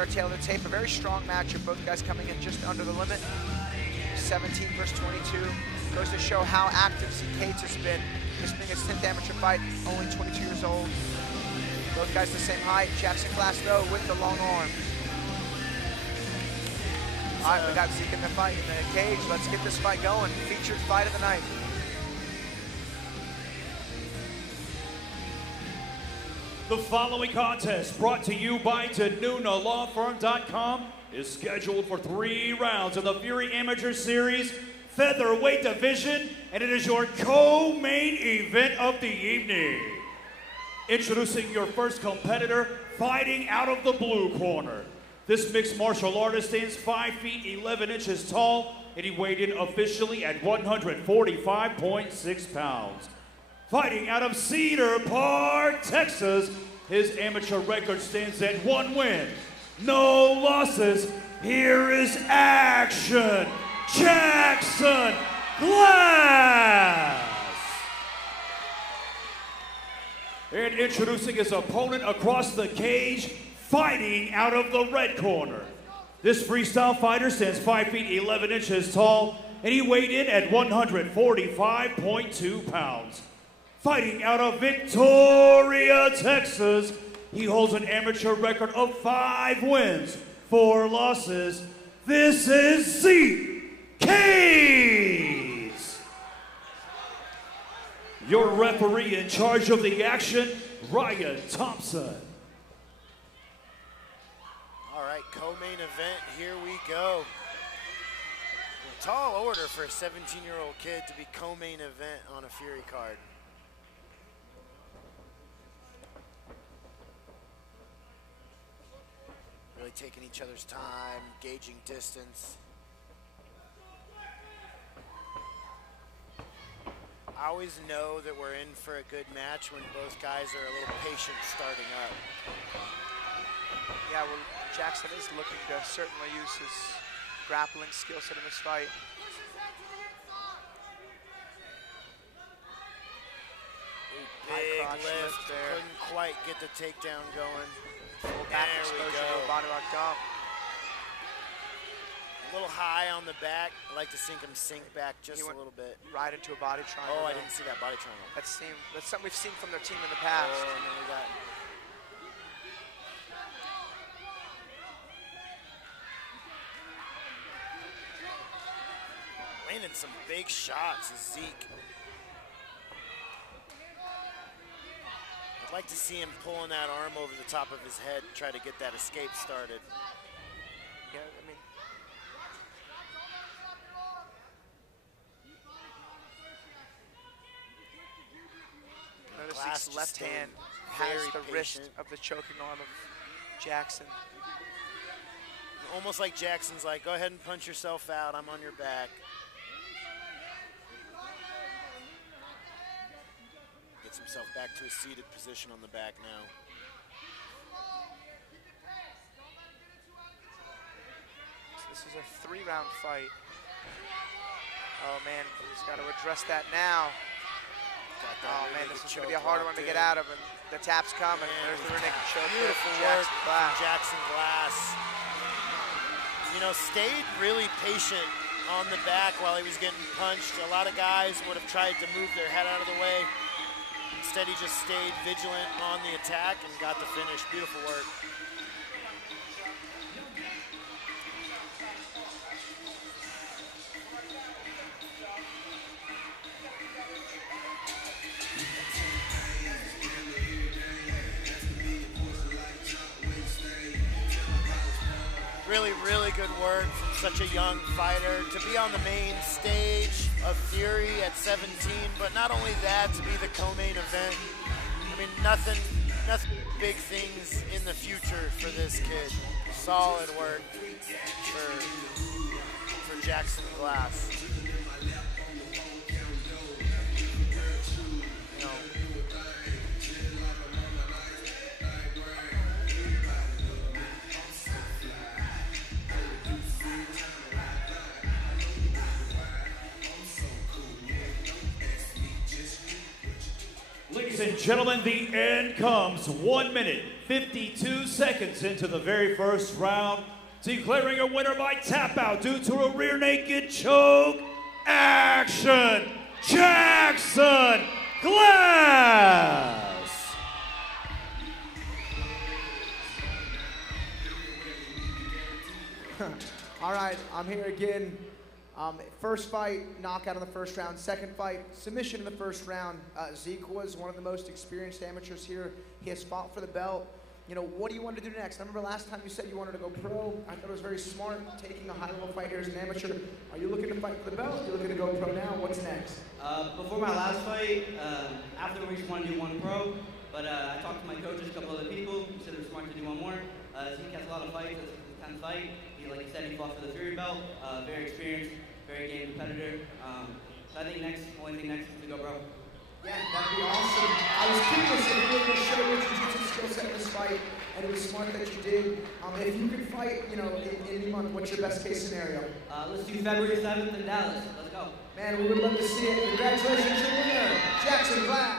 our tail of the tape. A very strong matchup. Both guys coming in just under the limit. 17 versus 22. Goes to show how active Zeke has been. This being his 10th amateur fight, only 22 years old. Both guys the same height. Jackson Glass, though, with the long arm. All right, we got Zeke in the fight in the cage. Let's get this fight going. Featured fight of the night. The following contest, brought to you by DeNunaLawFirm.com, is scheduled for 3 rounds of the Fury Amateur Series featherweight division, and it is your co-main event of the evening. Introducing your first competitor, fighting out of the blue corner. This mixed martial artist stands 5 feet 11 inches tall, and he weighed in officially at 145.6 pounds. Fighting out of Cedar Park, Texas, his amateur record stands at 1 win, no losses. Here is action, Jackson Glass. And introducing his opponent across the cage, fighting out of the red corner. This freestyle fighter stands 5 feet 11 inches tall, and he weighed in at 145.2 pounds. Fighting out of Victoria, Texas, he holds an amateur record of 5 wins, 4 losses. This is Zeke Case. Your referee in charge of the action, Ryan Thompson. All right, co-main event, here we go. A tall order for a 17-year-old kid to be co-main event on a Fury card. Really taking each other's time, gauging distance. I always know that we're in for a good match when both guys are a little patient starting up. Yeah, well, Jackson is looking to certainly use his grappling skill set in this fight. Big lift there. Couldn't quite get the takedown going. Full back exposure to a body lock dump. A little high on the back. I like to see him sink back just a little bit. Right into a body triangle. Oh, I didn't see that body triangle. That's something we've seen from their team in the past. Oh, and then we got landing some big shots is Zeke. I'd like to see him pulling that arm over the top of his head, try to get that escape started. Yeah, I mean, notice Zeke's left hand has the wrist of the choking arm of Jackson. Almost like Jackson's like, go ahead and punch yourself out, I'm on your back. Gets himself back to a seated position on the back now. So this is a 3-round fight. Oh man, he's got to address that now. Oh man, this is going to be a hard one to get out of, and the tap's coming. There's the rear naked choke. Beautiful work from Jackson Glass. You know, stayed really patient on the back while he was getting punched. A lot of guys would have tried to move their head out of the way. Instead, he just stayed vigilant on the attack and got the finish. Beautiful work. Really, really good work from such a young fighter to be on the main stage of Fury at 17, but not only that, to be the co-main event. I mean, nothing big things in the future for this kid. Solid work for Jackson Glass. You know, ladies and gentlemen, the end comes. 1 minute, 52 seconds into the very first round, declaring a winner by tap out due to a rear naked choke. Action! Jackson Glass! All right, I'm here again. First fight, knockout in the first round. Second fight, submission in the first round. Zeke was one of the most experienced amateurs here. He has fought for the belt. You know, what do you want to do next? I remember last time you said you wanted to go pro. I thought it was very smart taking a high-level fight here as an amateur. Are you looking to fight for the belt? Are you looking to go pro now? What's next? Before my last fight, after we just wanted to do one pro, but I talked to my coaches, a couple other people, who said it was smart to do one more. Zeke has a lot of fights. It's his 10th fight. Like I said, he fought for the Fury belt. Very experienced, very game competitor. So I think only thing next is to go pro. Yeah, that'd be awesome. I was curious if you were going to show your jiu-jitsu skill set in this fight, and it was smart that you did. If you could fight, you know, in any month, what's your best case scenario? Let's do February 7th in Dallas. Let's go. Man, we would love to see it. Congratulations, your winner, Jackson Glass.